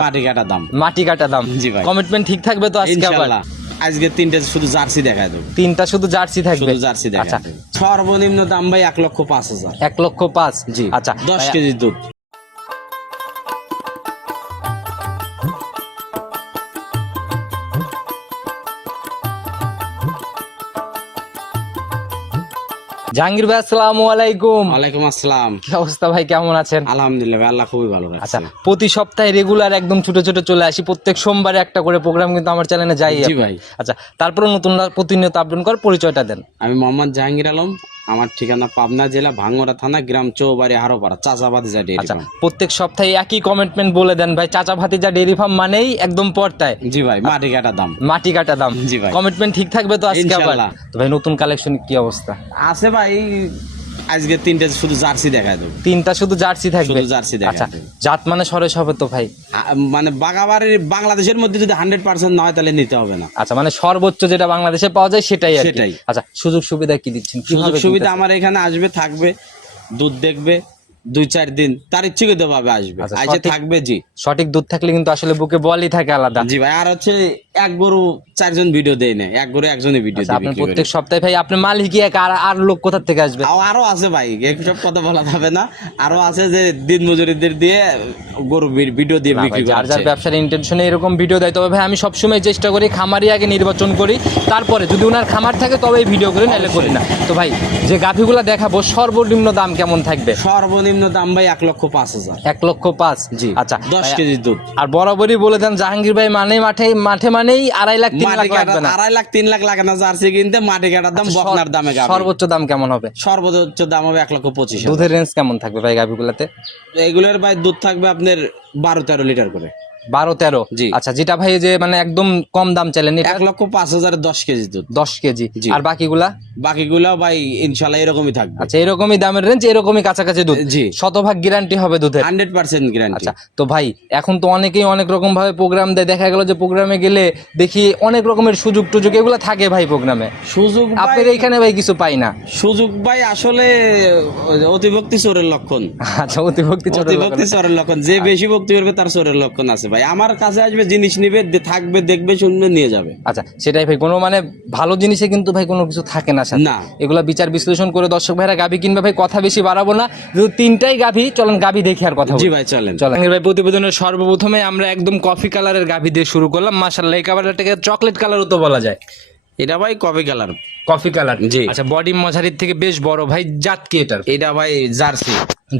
পাটি কাটা দাম। মাটি কাটা দাম। জি ভাই। কমিটমেন্ট ঠিক থাকবে তো আজকে আবার? আজকে তিনটে শুধু জার্সি দেখা দেবো। তিনটা শুধু জার্সি থাকবে? শুধু জার্সি আচ্ছা। সর্বনিম্ন দাম ভাই এক লক্ষ পাঁচ হাজার। এক লক্ষ পাঁচ। জি। আচ্ছা। দশ কেজি দুধ। জাহাঙ্গীর ভাই আসসালামু আলাইকুম। ওয়ালাইকুম আসসালাম। কি অবস্থা ভাই কেমন আছেন? আলহামদুলিল্লাহ ভাই আল্লাহ খুবই ভালো আচ্ছা প্রতি সপ্তাহে রেগুলার একদম ছোট ছোট চলে আসি প্রত্যেক সোমবারে একটা করে প্রোগ্রাম কিন্তু আমার চ্যানেলে যাই জি ভাই। আচ্ছা তারপরে নতুন প্রতিনিয়ত আপডেট কর পরিচয়টা দেন। আমি মোহাম্মদ জাহাঙ্গীর আলম আমার ঠিকানা পাবনা জেলা ভাঙ্গরা থানা গ্রাম চৌবাড়ি হারোপাড়া পাড়া যা ডেয়ারি ডেরি ফার্ম। প্রত্যেক সপ্তাহে একই কমিটমেন্ট বলে দেন ভাই চাচা ভাতিজা ডেয়ারি ফার্ম মানেই একদম পর্দায়। জি ভাই মাটি কাটা দাম। মাটি কাটা দাম। জি ভাই। কমিটমেন্ট ঠিক থাকবে তো আজকে আবার? তো ভাই নতুন কালেকশন কি অবস্থা? আছে ভাই আজকে তিনটা শুধু জার্সি দেখা দেবো তিনটা শুধু জার্সি থাকবে শুধু জার্সি দেখা আচ্ছা। জাত মানে সরেস হবে তো ভাই মানে বাগাবাড়ির বাংলাদেশের মধ্যে যদি হান্ড্রেড পার্সেন্ট না হয় তাহলে নিতে হবে না আচ্ছা মানে সর্বোচ্চ যেটা বাংলাদেশে পাওয়া যায় সেটাই। সেটাই। আচ্ছা সুযোগ সুবিধা কি দিচ্ছেন সুযোগ সুবিধা আমার এখানে আসবে থাকবে দুধ দেখবে দুই চার দিন তার ইচ্ছুকৃত ভাবে আসবে। আচ্ছা, আইসে সঠিক- থাকবে জি। সঠিক দুধ থাকলে কিন্তু আসলে বুকে বলই থাকে আলাদা। জি ভাই আর হচ্ছে এক গরু চারজন ভিডিও দেয় না এক গরু একজনই ভিডিও আচ্ছা, দেবে আপনার প্রত্যেক সপ্তাহে ভাই আপনার মালিক এক? আর আর লোক কোথা থেকে আসবে? আরও আছে ভাই সব কথা বলা যাবে না। আরও আছে যে দিন মজুরিদের দিয়ে গরু ভিডিও দিয়ে না ভাই, বিক্রি যার ব্যবসার ইন্টেনশনে এরকম ভিডিও দেয় তবে ভাই আমি সবসময় চেষ্টা করি খামারি আগে নির্বাচন করি তারপরে যদি ওনার খামার থাকে তবে এই ভিডিও করি নাহলে করি না। তো ভাই যে গাভিগুলা দেখাবো সর্বনিম্ন দাম কেমন থাকবে? সর্বনিম্ন দাম ভাই এক লক্ষ পাঁচ হাজার। এক লক্ষ পাঁচ? জি। আচ্ছা দশ কেজি দুধ। আর বরাবরই বলে দেন জাহাঙ্গীর ভাই মানে মাঠে মাঠে মানেই আড়াই লাখ তিন লাখ লাগবে না? আড়াই লাখ তিন লাখ লাগে না জার্সি কিনতে মাটি কাটার দাম বকনার দামে গাবে। সর্বোচ্চ দাম কেমন হবে? সর্বোচ্চ দাম হবে এক লক্ষ পঁচিশ। দুধের রেঞ্জ কেমন থাকবে ভাই গাভিগুলাতে এগুলোর ভাই দুধ থাকবে আপনার বারো তেরো লিটার করে। বারো তেরো? জি। আচ্ছা যেটা ভাই যে মানে একদম কম দাম চাইলেন এক লক্ষ পাঁচ হাজার দশ কেজি দুধ। দশ কেজি। আর বাকিগুলা? বাকিগুলো ভাই ইনশাল্লাহ এরকমই থাকবে। আচ্ছা এরকমই দামের রেঞ্জ এরকমই কাছাকাছি দুধ। জি। শতভাগ গ্যারান্টি হবে দুধের। হান্ড্রেড পার্সেন্ট গ্যারান্টি আচ্ছা তো ভাই এখন তো অনেকেই অনেক রকম ভাবে প্রোগ্রাম দেয়। দেখা গেল যে প্রোগ্রামে গেলে দেখি অনেক রকমের সুযোগ টুযোগ এগুলো থাকে ভাই প্রোগ্রামে সুযোগ আপনার এইখানে ভাই কিছু পাই না? সুযোগ ভাই আসলে অতিভক্তি চোরের লক্ষণ। আচ্ছা অতিভক্তি চোরের অতিভক্তি চোরের লক্ষণ। যে বেশি ভক্তি করবে তার চোরের লক্ষণ আছে ভাই আমার কাছে আসবে জিনিস নিবে থাকবে দেখবে শুনবে নিয়ে যাবে। আচ্ছা সেটাই ভাই কোনো মানে ভালো জিনিসে কিন্তু ভাই কোনো কিছু থাকে না না। এগুলো বিচার বিশ্লেষণ করে দর্শক ভাইরা গাভি কিনবে ভাই কথা বেশি বাড়াবো না। যেহেতু তিনটাই গাভি চলেন গাভি দেখে আর কথা জি ভাই চলেন। চলেন। ভাই প্রতিবেদনের সর্বপ্রথমে আমরা একদম কফি কালারের গাভি দিয়ে শুরু করলাম। মাসাল্লাহ এই কালারটাকে চকলেট কালারও তো বলা যায়। এটা ভাই কফি কালার। Coffee colour. জি। আচ্ছা বডি মশারির থেকে বেশ বড় ভাই জাত কি এটার? এটা ভাই জার্সি।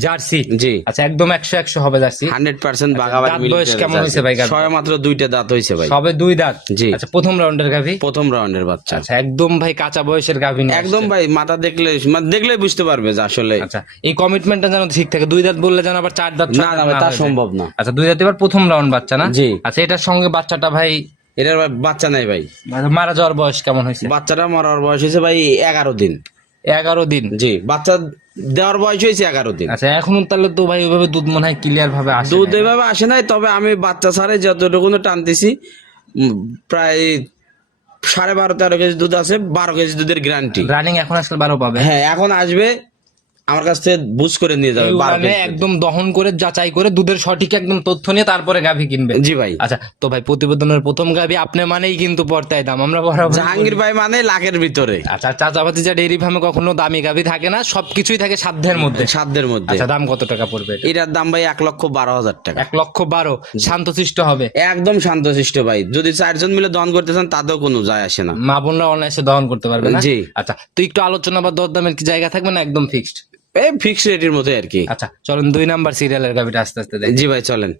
জার্সি? জি। আচ্ছা একদম একশো একশো হবে জার্সি। হান্ড্রেড পার্সেন্ট বাঘাবাড়ি দাঁত বয়স কেমন হয়েছে ভাই? ছয় মাত্র দুইটা দাঁত হয়েছে ভাই। সবে দুই দাঁত? জি। আচ্ছা প্রথম রাউন্ডের গাভি? প্রথম রাউন্ডের বাচ্চা। আচ্ছা একদম ভাই কাঁচা বয়সের গাভি একদম ভাই মাথা দেখলে দেখলে বুঝতে পারবে যে আসলে আচ্ছা এই কমিটমেন্টটা যেন ঠিক থাকে। দুই দাঁত বললে যেন আবার চার দাঁত না না তা সম্ভব না। আচ্ছা দুই দাঁত এবার প্রথম রাউন্ড বাচ্চা না? জি। আচ্ছা এটার সঙ্গে বাচ্চাটা ভাই এটার বাচ্চা নাই ভাই। মানে মারা যাওয়ার বয়স কেমন হয়েছে? বাচ্চাটা মরার বয়স হয়েছে ভাই এগারো দিন। এগারো দিন? জি বাচ্চা দেওয়ার বয়স হয়েছে এগারো দিন। আচ্ছা এখন তাহলে তো ভাই ওইভাবে দুধ মনে হয় ক্লিয়ার ভাবে আসে দুধ এভাবে আসে নাই তবে আমি বাচ্চা ছাড়াই যতটুকু টানতেছি প্রায় সাড়ে বারো তেরো কেজি দুধ আছে বারো কেজি দুধের গ্যারান্টি রানিং এখন আসলে বারো পাবে। হ্যাঁ এখন আসবে আমার কাছ থেকে বুঝ করে নিয়ে যাবে কেজি। একদম দহন করে যাচাই করে দুধের সঠিক একদম তথ্য নিয়ে তারপরে গাভী কিনবে। জি ভাই। আচ্ছা তো ভাই প্রতিবেদনের প্রথম গাভী আপনি মানেই কিন্তু পর্তায় দাম আমরা বরাবর জাহাঙ্গীর ভাই মানে লাখের ভিতরে। আচ্ছা চাচাপাতি যা ডেইরি ফার্মে কখনো দামি গাভী থাকে না সবকিছুই থাকে সাধ্যের মধ্যে। সাধ্যের মধ্যে। আচ্ছা দাম কত টাকা পড়বে এটা? এটার দাম ভাই এক লক্ষ বারো হাজার টাকা। এক লক্ষ বারো শান্তশিষ্ট হবে। একদম শান্তশিষ্ট ভাই। যদি চারজন মিলে দহন করতে চান তাতেও কোনো যায় আসে না। মা বোনরা অনায়াসে দহন করতে পারবে না? জি। আচ্ছা তো একটু আলোচনা বা দরদামের কি জায়গা থাকবে না একদম ফিক্সড এই ফিক্স রেটের মতো আর কি। আচ্ছা চলেন দুই নাম্বার সিরিয়ালের গাভীটা আস্তে আস্তে দেখ। জি ভাই চলেন।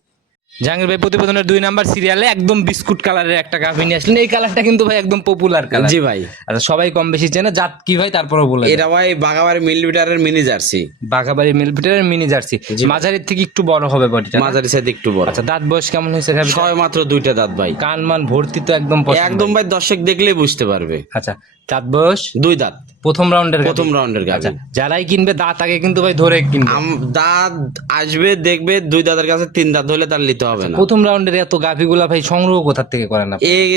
জাহাঙ্গীর ভাই প্রতিবেদনের দুই নাম্বার সিরিয়ালে একদম বিস্কুট কালারের একটা গাভী নিয়ে আসলেন। এই কালারটা কিন্তু ভাই একদম পপুলার কালার জি ভাই। আচ্ছা সবাই কম বেশি চেনে জাত কি ভাই তারপরে বলে এটা ভাই বাগাবাড়ি মিলিমিটারের মিনি জার্সি বাঘাবাড়ি মিলপিটারের মিনি জার্সি মাঝারির থেকে একটু বড় হবে বডিটা মাঝারি সাইড একটু বড়। আচ্ছা দাঁত বয়স কেমন হয়েছে গাভীটা? ছয় মাত্র দুইটা দাঁত ভাই। কান মান ভর্তি তো একদম একদম ভাই দর্শক দেখলেই বুঝতে পারবে। আচ্ছা দাঁত বয়স? দুই দাঁত। প্রথম রাউন্ডের প্রথম রাউন্ডের গাভি আচ্ছা যারাই কিনবে দাঁত আগে কিন্তু ভাই ধরে কিনবে। দাঁত আসবে দেখবে দুই দাঁতের কাছে তিন দাঁত হলে তার নিতে হবে না। প্রথম রাউন্ডের এত গাভিগুলা ভাই সংগ্রহ কোথা থেকে করেন আপনি? এই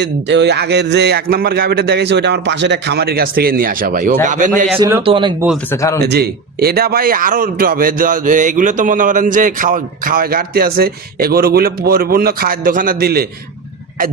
ওই আগের যে এক নম্বর গাভিটা দেখেছি ওইটা আমার পাশের এক খামারির কাছ থেকে নিয়ে আসা ভাই। ও জায়গা নিয়ে এসেছিল তো অনেক বলতেছে কারণ জি এটা ভাই আরও একটু হবে। এগুলো তো মনে করেন যে খাওয়া খাওয়ায় ঘাটতি আছে। এই গরুগুলো পরিপূর্ণ খাদ্য খানা দিলে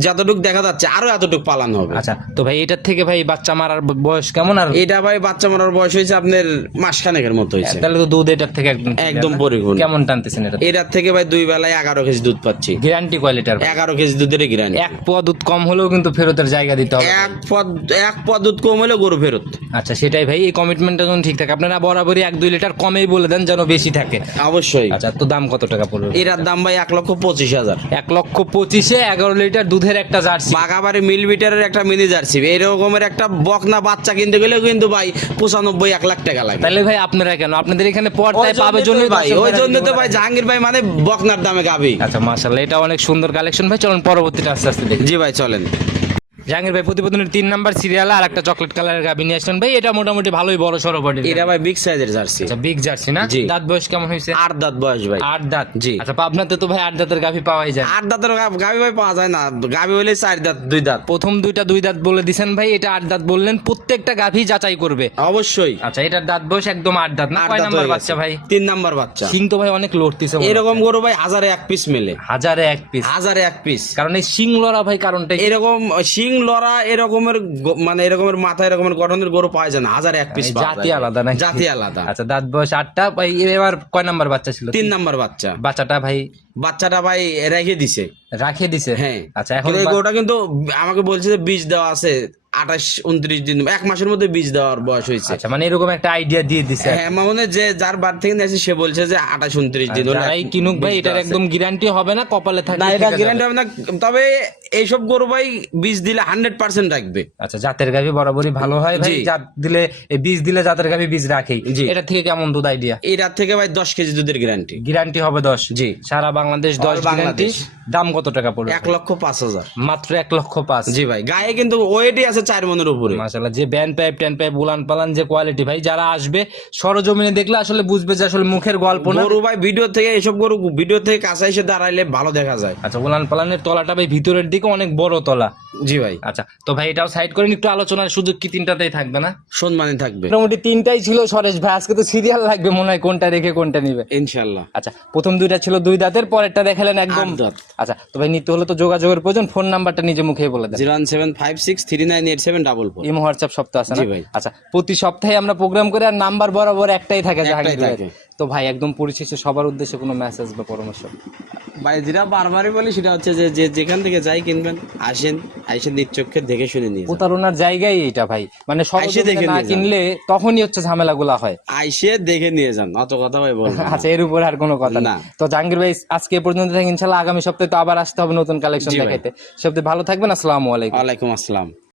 যতটুক দেখা যাচ্ছে আরও এতটুক পালানো হবে। আচ্ছা তো ভাই এটার থেকে ভাই বাচ্চা মারার বয়স কেমন আর? এটা ভাই বাচ্চা মারার বয়স হয়েছে আপনার মাসখানেকের মতো হয়েছে। তাহলে তো দুধ এটার থেকে একদম একদম পরিপূর্ণ। কেমন টানতেছেন এটা এটার থেকে ভাই দুই বেলায় এগারো কেজি দুধ পাচ্ছি। গ্যারান্টি কোয়ালিটির এগারো কেজি দুধের গ্রানি এক পদ দুধ কম হলেও কিন্তু ফেরতের জায়গা দিতে হবে। এক পদ এক পদ দুধ কম হলে গরু ফেরত। আচ্ছা সেটাই ভাই এই কমিটমেন্টটা যেন ঠিক থাকে। আপনারা বরাবরই এক দুই লিটার কমেই বলে দেন যেন বেশি থাকে। অবশ্যই। আচ্ছা তো দাম কত টাকা পড়বে? এটার দাম ভাই এক লক্ষ পঁচিশ হাজার। এক লক্ষ পঁচিশে এগারো লিটার দুধের একটা জার্সি। বাগাবাড়ি মিল বিটারের একটা মিনি জার্সি। এইরকমের একটা বকনা বাচ্চা কিনতে গেলে কিন্তু ভাই পঁচানব্বই এক লাখ টাকা লাগে। তাহলে ভাই আপনারা কেন? আপনাদের এখানে পর্দায় পাবে জন্য ভাই। ওই জন্য তো ভাই জাহাঙ্গীর ভাই মানে বকনার দামে গাবি। আচ্ছা মাশাআল্লাহ এটা অনেক সুন্দর কালেকশন ভাই। চলুন পরবর্তীটা আস্তে আস্তে দেখি। জি ভাই চলেন। জাহাঙ্গীর ভাই প্রতিবেদনের তিন নাম্বার সিরিয়ালে আর একটা চকলেট কালারের গাবি নিয়ে আসলেন। ভাই এটা মোটামুটি ভালোই বড় সড়ো বডি এটা ভাই বিগ সাইজের জার্সি। আচ্ছা বিগ জার্সি না? জি। দাঁত বয়স কেমন হয়েছে? আট দাঁত বয়স ভাই। আট দাঁত? জি। আচ্ছা পাবনাতে তো ভাই আট দাঁতের গাভি পাওয়াই যায়। আট দাঁতের গাভি ভাই পাওয়া যায় না। গাভি হলে চার দাঁত দুই দাঁত। প্রথম দুইটা দুই দাঁত বলে দিছেন ভাই এটা আট দাঁত বললেন প্রত্যেকটা গাভি যাচাই করবে। অবশ্যই। আচ্ছা এটার দাঁত বয়স একদম আট দাঁত না? কয় নাম্বার বাচ্চা ভাই? তিন নাম্বার বাচ্চা। সিং তো ভাই অনেক লড়তিছে এরকম গরু ভাই হাজারে এক পিস মেলে। হাজারে এক পিস হাজারে এক পিস কারণ এই সিং লড়া ভাই কারণটা এরকম শিং লড়া এরকমের মানে এরকমের মাথা এরকমের গঠনের গরু পাওয়া যায় না। হাজার এক পিস জাতি আলাদা না জাতি আলাদা। আচ্ছা দাঁত বয়স আটটা ভাই এবার কয় নাম্বার বাচ্চা ছিল? তিন নাম্বার বাচ্চা। বাচ্চাটা ভাই? বাচ্চাটা ভাই রেখে দিছে। রাখে দিছে? হ্যাঁ। আচ্ছা এখন গরুটা কিন্তু আমাকে বলছে যে বীজ দেওয়া আছে। আঠাশ উনত্রিশ দিন এক মাসের মধ্যে বীজ দেওয়ার বয়স হয়েছে। আচ্ছা মানে এরকম একটা আইডিয়া দিয়ে দিছে। হ্যাঁ মানে যে যার বার থেকে নিয়েছে সে বলছে যে আঠাশ উনত্রিশ দিন হলে যারাই কিনুক ভাই এটার একদম গ্যারান্টি হবে না কপালে থাকে না এটা গ্যারান্টি হবে না তবে এইসব গরু ভাই বীজ দিলে হান্ড্রেড পার্সেন্ট রাখবে। আচ্ছা জাতের গাভি বরাবরই ভালো হয় ভাই জাত দিলে বীজ দিলে জাতের গাভি বীজ রাখেই। জি। এটা থেকে কেমন দুধ আইডিয়া এটার থেকে ভাই দশ কেজি দুধের গ্যারান্টি গ্যারান্টি হবে দশ? জি। সারা বাংলাদেশ দশ গ্যারান্টি বাংলাদেশ। দাম কত টাকা পড়বে? এক লক্ষ পাঁচ হাজার। মাত্র এক লক্ষ পাঁচ। জি ভাই গায়ে কিন্তু ওয়েটই আছে চার মনের উপরে। মাশাআল্লাহ যে ব্যান্ড পাইপ ট্যান পাইপ উলান পালান যে কোয়ালিটি ভাই যারা আসবে সরজমিনে দেখলে আসলে বুঝবে যে আসলে মুখের গল্প না। গরু ভাই ভিডিও থেকে এসব গরু ভিডিও থেকে কাছে এসে দাঁড়াইলে ভালো দেখা যায়। আচ্ছা উলান পালানের তলাটা ভাই ভিতরের দিকে অনেক বড় তলা। জি ভাই। আচ্ছা তো ভাই এটাও সাইড করেন একটু আলোচনার সুযোগ কি তিনটাতেই থাকবে না? সম্মানে থাকবে। মোটামুটি তিনটাই ছিল সরেশ ভাই আজকে তো সিরিয়াল লাগবে মনে হয় কোনটা রেখে কোনটা নিবে। ইনশাল্লাহ আচ্ছা প্রথম দুইটা ছিল দুই দাঁতের পরেরটা দেখালেন একদম দাঁত। আচ্ছা তো ভাই নিতে হলে তো যোগাযোগের প্রয়োজন ফোন নাম্বারটা নিজে মুখেই বলে দেন। Zero one seven five six three nine eight seven double four imo WhatsApp সপ্তাহ আছে না? ভাই। আচ্ছা প্রতি সপ্তাহে আমরা প্রোগ্রাম করে আর নাম্বার বরাবর একটাই থাকে জাহাঙ্গীর তো ভাই একদম সবার উদ্দেশ্যে কোনো মেসেজ বা পরামর্শ? ভাই যেটা বারবারই বলি সেটা হচ্ছে যে যে যেখান থেকে যাই কিনবেন আসেন আইসেন দেখে শুনে নিয়ে প্রতারণার জায়গাই এটা ভাই। মানে দেখে না কিনলে তখনই হচ্ছে ঝামেলাগুলা হয়। আইসে দেখে নিয়ে যান অত কথা ভাই আচ্ছা এর উপরে আর কোনো কথা না। তো জাহাঙ্গীর ভাই আজকে পর্যন্ত থাকি ইনশাল্লাহ আগামী সপ্তাহে তো আবার আসতে হবে নতুন কালেকশন। দেখাইতে। সপ্তাহে ভালো থাকবেন আসসালামু আলাইকুম। ওয়ালাইকুম আসসালাম।